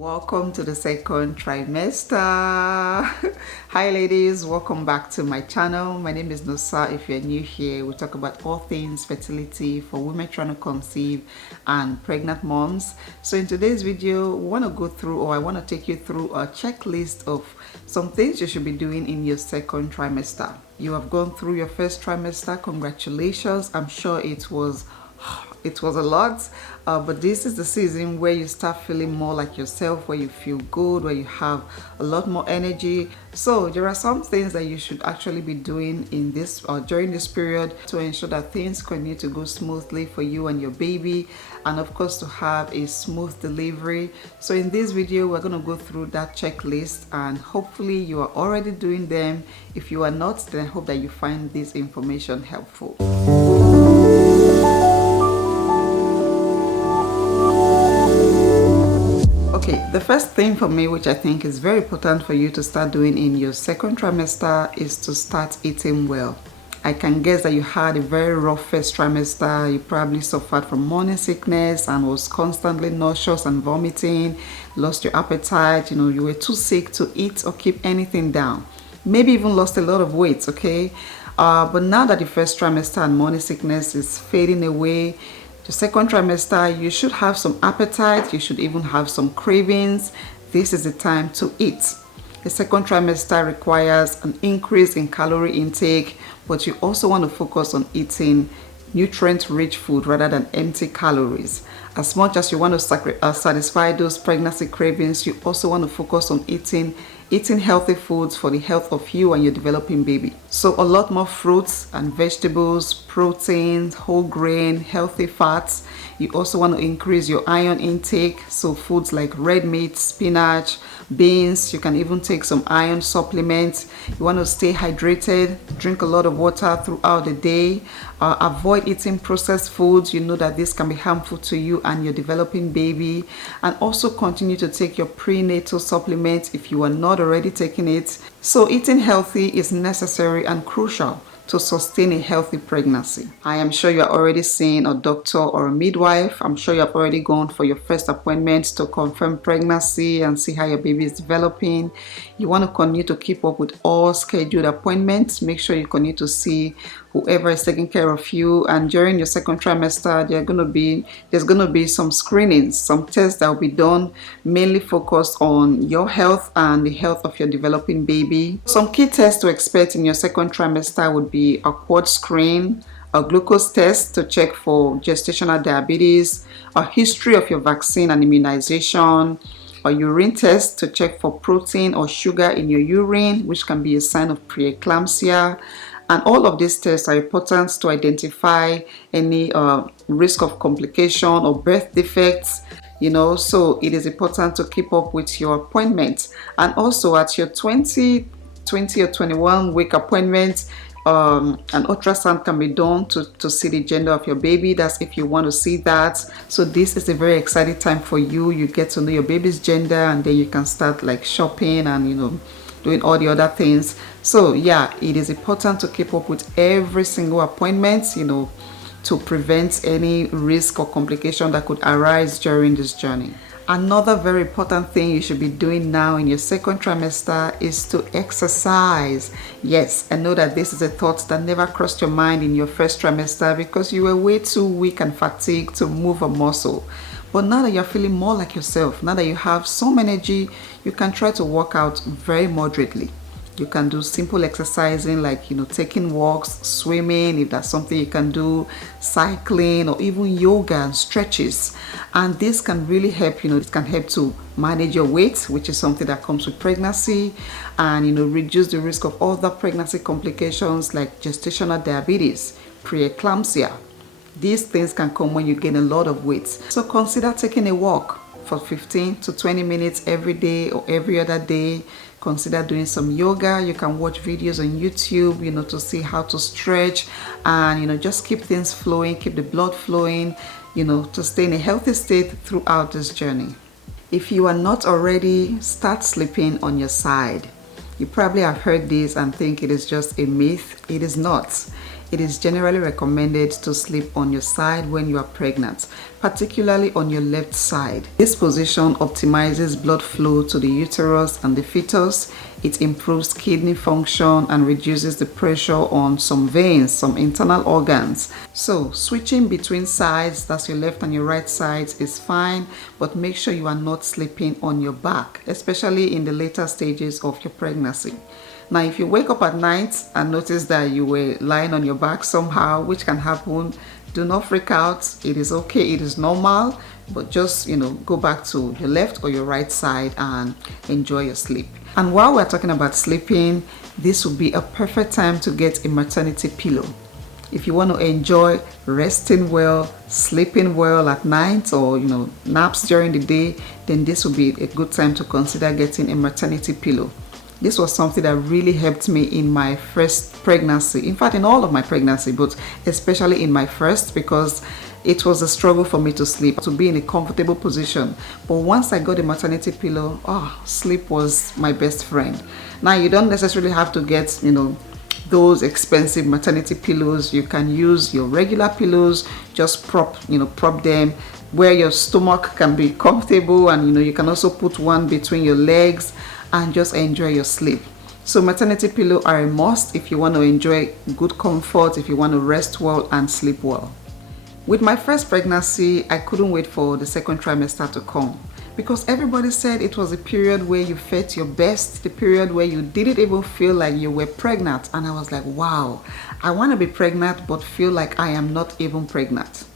Welcome to the second trimester. Hi ladies, welcome back to my channel. My name is Nosa. If you're new here, we talk about all things fertility for women trying to conceive and pregnant moms. So in today's video, we want to go through, or I want to take you through a checklist of some things you should be doing in your second trimester. You have gone through your first trimester. Congratulations. I'm sure it was a lot, but this is the season where you start feeling more like yourself, where you feel good, where you have a lot more energy. So there are some things that you should actually be doing in this or during this period to ensure that things continue to go smoothly for you and your baby, and of course to have a smooth delivery. So in this video we're going to go through that checklist, and hopefully you are already doing them. If you are not, then I hope that you find this information helpful. Okay, the first thing for me, which I think is very important for you to start doing in your second trimester, is to start eating well. I can guess that you had a very rough first trimester. You probably suffered from morning sickness and was constantly nauseous and vomiting, lost your appetite, you were too sick to eat or keep anything down. Maybe even lost a lot of weight, okay? But now that the first trimester and morning sickness is fading away, the second trimester, you should have some appetite, you should even have some cravings. This is the time to eat. The second trimester requires an increase in calorie intake, but you also want to focus on eating nutrient-rich food rather than empty calories. As much as you want to satisfy those pregnancy cravings, you also want to focus on eating healthy foods for the health of you and your developing baby. So a lot more fruits and vegetables, proteins, whole grain, healthy fats. You also want to increase your iron intake, so foods like red meat, spinach, beans. You can even take some iron supplements. You want to stay hydrated, drink a lot of water throughout the day. Avoid eating processed foods. You know that this can be harmful to you and your developing baby. And also continue to take your prenatal supplements if you are not already taking it. So eating healthy is necessary and crucial to sustain a healthy pregnancy. I am sure you are already seeing a doctor or a midwife. I'm sure you have already gone for your first appointment to confirm pregnancy and see how your baby is developing. You want to continue to keep up with all scheduled appointments. Make sure you continue to see whoever is taking care of you. And during your second trimester, there's going to be some screenings, some tests that will be done, mainly focused on your health and the health of your developing baby. Some key tests to expect in your second trimester would be a cord screen, a glucose test to check for gestational diabetes, a history of your vaccine and immunization, a urine test to check for protein or sugar in your urine, which can be a sign of preeclampsia. And all of these tests are important to identify any risk of complication or birth defects. So it is important to keep up with your appointments. And also at your 20 or 21 week appointment, an ultrasound can be done to see the gender of your baby. That's if you want to see that. So this is a very exciting time for you. You get to know your baby's gender, and then you can start like shopping and doing all the other things. So yeah, it is important to keep up with every single appointment, to prevent any risk or complication that could arise during this journey. Another very important thing you should be doing now in your second trimester is to exercise. Yes, I know that this is a thought that never crossed your mind in your first trimester because you were way too weak and fatigued to move a muscle. But now that you're feeling more like yourself, now that you have some energy, you can try to work out very moderately. You can do simple exercising like, taking walks, swimming, if that's something you can do, cycling, or even yoga and stretches. And this can really help, it can help to manage your weight, which is something that comes with pregnancy, and, reduce the risk of other pregnancy complications like gestational diabetes, preeclampsia. These things can come when you gain a lot of weight. So consider taking a walk for 15 to 20 minutes every day or every other day. Consider doing some yoga. You can watch videos on YouTube, to see how to stretch and, just keep things flowing, keep the blood flowing, to stay in a healthy state throughout this journey. If you are not already, start sleeping on your side. You probably have heard this and think it is just a myth. It is not. It is generally recommended to sleep on your side when you are pregnant, particularly on your left side. This position optimizes blood flow to the uterus and the fetus. It improves kidney function and reduces the pressure on some veins, some internal organs. So switching between sides, that's your left and your right sides, is fine, but make sure you are not sleeping on your back, especially in the later stages of your pregnancy. Now, if you wake up at night and notice that you were lying on your back somehow, which can happen, do not freak out. It is okay, it is normal, but just, go back to your left or your right side and enjoy your sleep. And while we're talking about sleeping, this would be a perfect time to get a maternity pillow. If you want to enjoy resting well, sleeping well at night, or naps during the day, then this would be a good time to consider getting a maternity pillow. This was something that really helped me in my first pregnancy. In fact, in all of my pregnancy, but especially in my first, because it was a struggle for me to sleep, to be in a comfortable position. But once I got a maternity pillow, sleep was my best friend. Now, you don't necessarily have to get, those expensive maternity pillows. You can use your regular pillows, just prop them where your stomach can be comfortable, and you can also put one between your legs and just enjoy your sleep. So maternity pillow are a must if you want to enjoy good comfort, if you want to rest well and sleep well. With my first pregnancy, I couldn't wait for the second trimester to come, because everybody said it was a period where you felt your best, the period where you didn't even feel like you were pregnant. And I was like, wow, I want to be pregnant but feel like I am not even pregnant.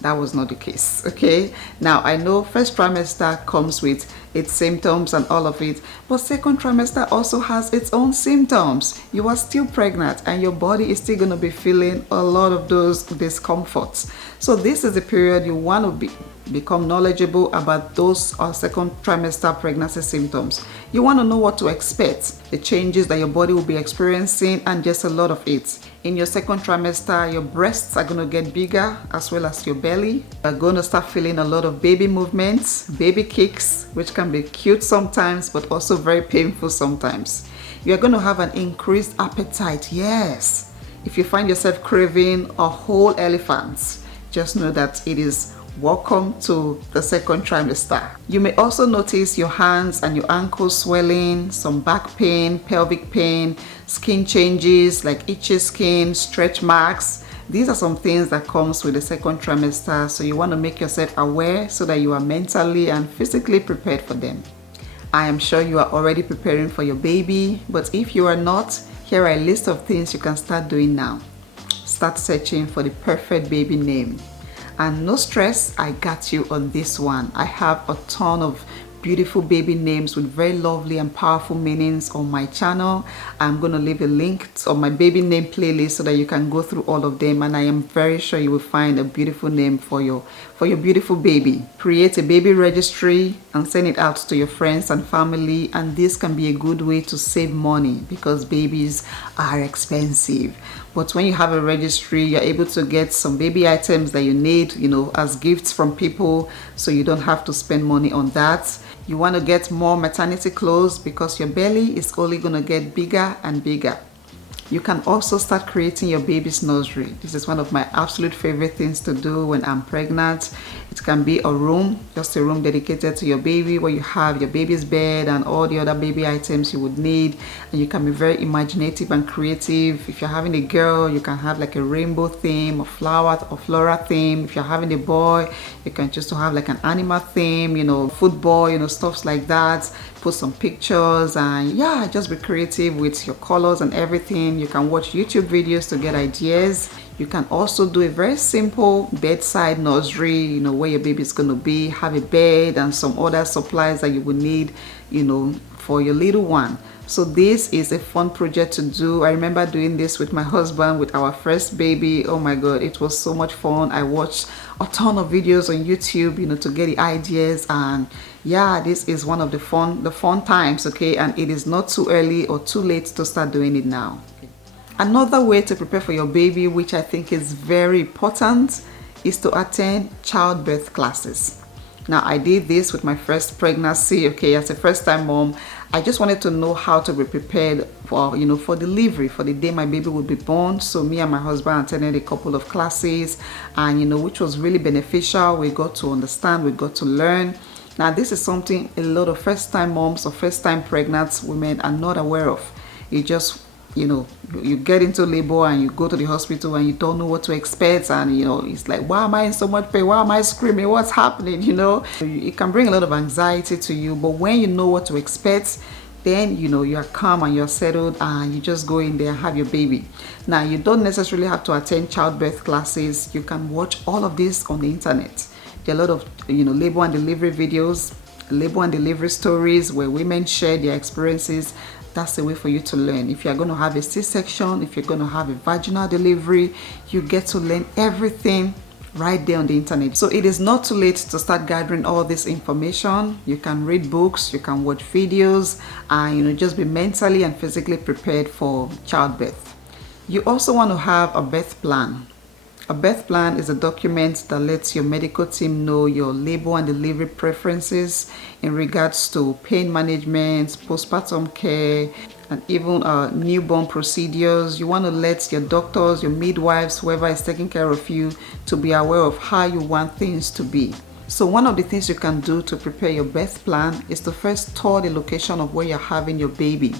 That was not the case. Okay, now I know first trimester comes with its symptoms and all of it, but second trimester also has its own symptoms. You are still pregnant and your body is still going to be feeling a lot of those discomforts. So this is the period you want to become knowledgeable about those second trimester pregnancy symptoms. You want to know what to expect, the changes that your body will be experiencing, and just a lot of it. In your second trimester, your breasts are going to get bigger, as well as your belly. You're going to start feeling a lot of baby movements, baby kicks, which can be cute sometimes, but also very painful sometimes. You're going to have an increased appetite. Yes. If you find yourself craving a whole elephant, just know that it is welcome to the second trimester. You may also notice your hands and your ankles swelling, some back pain, pelvic pain, skin changes like itchy skin, stretch marks. These are some things that comes with the second trimester, so you want to make yourself aware so that you are mentally and physically prepared for them. I am sure you are already preparing for your baby, but if you are not, here are a list of things you can start doing now. Start searching for the perfect baby name. And no stress, I got you on this one. I have a ton of beautiful baby names with very lovely and powerful meanings on my channel. I'm going to leave a link on my baby name playlist so that you can go through all of them, and I am very sure you will find a beautiful name for your beautiful baby. Create a baby registry and send it out to your friends and family, and this can be a good way to save money because babies are expensive. But when you have a registry, you're able to get some baby items that you need, as gifts from people, so you don't have to spend money on that. You want to get more maternity clothes because your belly is only going to get bigger and bigger. You can also start creating your baby's nursery. This is one of my absolute favorite things to do when I'm pregnant. It can be a room, just a room dedicated to your baby, where you have your baby's bed and all the other baby items you would need. And you can be very imaginative and creative. If you're having a girl, you can have like a rainbow theme, a flower or flora theme. If you're having a boy, you can just have like an animal theme, football, stuff like that. Put some pictures and just be creative with your colors and everything. You can watch YouTube videos to get ideas. You can also do a very simple bedside nursery, where your baby is going to be, have a bed and some other supplies that you will need, for your little one. So this is a fun project to do. I remember doing this with my husband with our first baby. Oh my God, it was so much fun. I watched a ton of videos on YouTube, to get the ideas, and this is one of the fun times, okay? And it is not too early or too late to start doing it now. Another way to prepare for your baby, which I think is very important, is to attend childbirth classes. Now, I did this with my first pregnancy, okay, as a first-time mom. I just wanted to know how to be prepared for, for delivery, for the day my baby would be born. So me and my husband attended a couple of classes, and, which was really beneficial. We got to understand, we got to learn. Now, this is something a lot of first-time moms or first-time pregnant women are not aware of. You just you get into labor and you go to the hospital and you don't know what to expect, and it's like, why am I in so much pain, why am I screaming, what's happening? It can bring a lot of anxiety to you. But when you know what to expect, then you are calm and you're settled, and you just go in there and have your baby. Now, you don't necessarily have to attend childbirth classes. You can watch all of this on the internet. There are a lot of labor and delivery videos, labor and delivery stories where women share their experiences. That's the way for you to learn. If you're going to have a C-section, if you're going to have a vaginal delivery, you get to learn everything right there on the internet. So it is not too late to start gathering all this information. You can read books, you can watch videos, and just be mentally and physically prepared for childbirth. You also want to have a birth plan. A birth plan is a document that lets your medical team know your labor and delivery preferences in regards to pain management, postpartum care, and even newborn procedures. You want to let your doctors, your midwives, whoever is taking care of you, to be aware of how you want things to be. So one of the things you can do to prepare your birth plan is to first tour the location of where you're having your baby.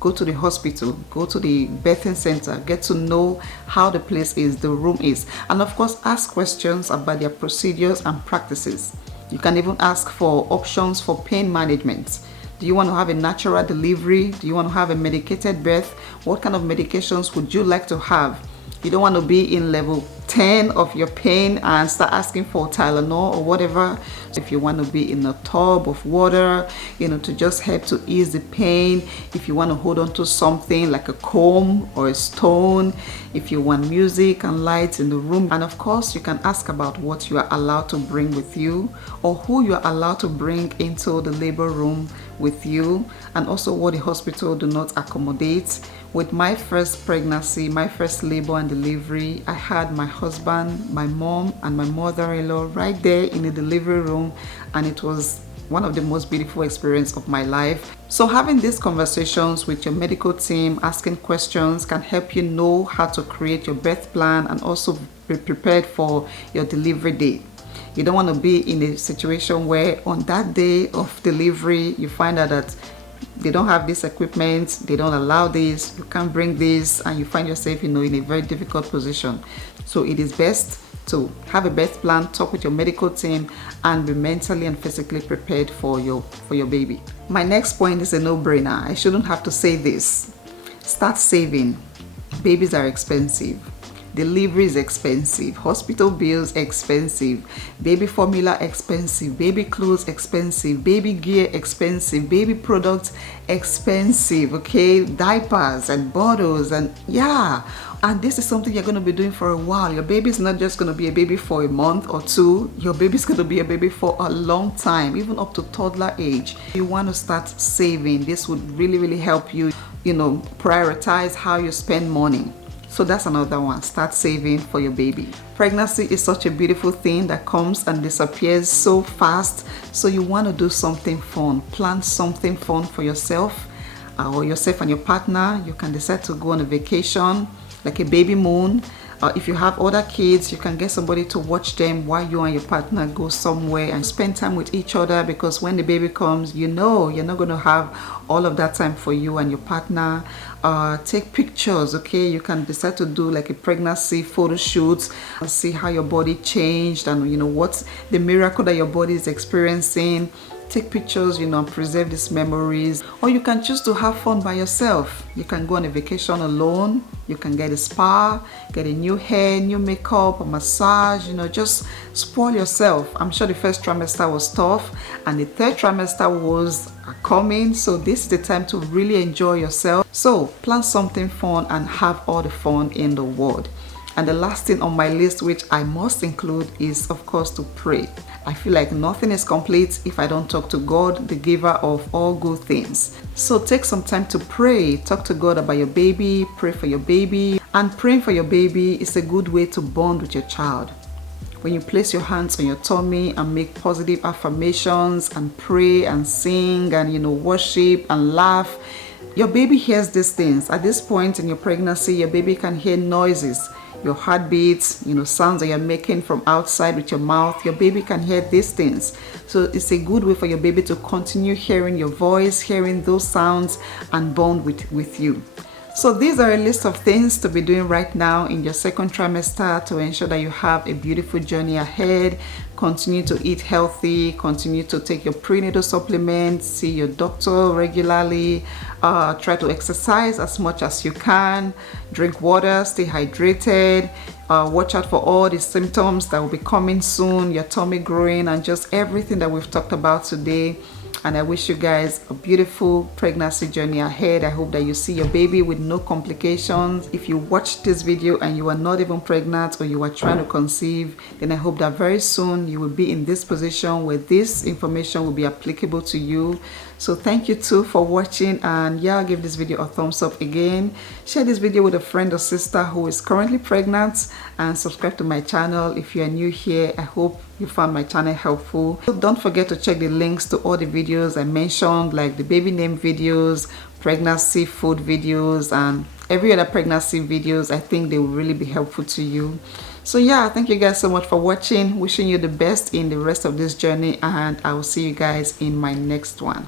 Go to the hospital, go to the birthing center, get to know how the place is, the room is, and of course ask questions about their procedures and practices. You can even ask for options for pain management. Do you want to have a natural delivery? Do you want to have a medicated birth? What kind of medications would you like to have? You don't want to be in level 10 of your pain and start asking for Tylenol or whatever. If you want to be in a tub of water, to just help to ease the pain. If you want to hold on to something like a comb or a stone. If you want music and lights in the room. And of course, you can ask about what you are allowed to bring with you, or who you are allowed to bring into the labor room with you, and also what the hospital do not accommodate. With my first pregnancy, my first labor and delivery, I had my husband, my mom, and my mother-in-law right there in the delivery room, and it was one of the most beautiful experiences of my life. So having these conversations with your medical team, asking questions, can help you know how to create your birth plan and also be prepared for your delivery day. You don't want to be in a situation where on that day of delivery, you find out that they don't have this equipment, they don't allow this, you can't bring this, and you find yourself, in a very difficult position. So it is best to have a birth plan, talk with your medical team, and be mentally and physically prepared for your baby. My next point is a no-brainer. I shouldn't have to say this. Start saving. Babies are expensive. Delivery is expensive, hospital bills expensive, baby formula expensive, baby clothes expensive, baby gear expensive, baby products expensive, okay, diapers and bottles, and and this is something you're going to be doing for a while. Your baby is not just going to be a baby for a month or two. Your baby is going to be a baby for a long time, even up to toddler age. You want to start saving. This would really help you, prioritize how you spend money. So that's another one. Start saving for your baby. Pregnancy is such a beautiful thing that comes and disappears so fast. So you want to do something fun. Plan something fun for yourself or yourself and your partner. You can decide to go on a vacation, like a baby moon. If you have other kids, you can get somebody to watch them while you and your partner go somewhere and spend time with each other, because when the baby comes, you're not going to have all of that time for you and your partner. Take pictures, okay? You can decide to do like a pregnancy photo shoot, see how your body changed and what's the miracle that your body is experiencing. Take pictures, and preserve these memories. Or you can choose to have fun by yourself. You can go on a vacation alone. You can get a spa, get a new hair, new makeup, a massage, just spoil yourself. I'm sure the first trimester was tough and the third trimester was coming. So this is the time to really enjoy yourself. So plan something fun and have all the fun in the world. And the last thing on my list, which I must include, is of course to pray. I feel like nothing is complete if I don't talk to God, the giver of all good things. So take some time to pray. Talk to God about your baby, pray for your baby. And praying for your baby is a good way to bond with your child. when you place your hands on your tummy and make positive affirmations and pray and sing and worship and laugh, your baby hears these things. At this point in your pregnancy, your baby can hear noises, your heartbeats, sounds that you're making from outside with your mouth. Your baby can hear these things. So it's a good way for your baby to continue hearing your voice, hearing those sounds, and bond with you. So these are a list of things to be doing right now in your second trimester to ensure that you have a beautiful journey ahead. Continue to eat healthy, continue to take your prenatal supplements, see your doctor regularly, try to exercise as much as you can, drink water, stay hydrated, watch out for all the symptoms that will be coming soon, your tummy growing, and just everything that we've talked about today. And I wish you guys a beautiful pregnancy journey ahead. I hope that you see your baby with no complications. If you watched this video and you are not even pregnant or you are trying to conceive, then I hope that very soon you will be in this position where this information will be applicable to you. So thank you too for watching, and yeah, give this video a thumbs up again. Share this video with a friend or sister who is currently pregnant, and subscribe to my channel if you are new here. I hope you found my channel helpful. Don't forget to check the links to all the videos I mentioned, like the baby name videos, pregnancy food videos, and every other pregnancy videos. I think they will really be helpful to you. So yeah, thank you guys so much for watching. Wishing you the best in the rest of this journey, and I will see you guys in my next one.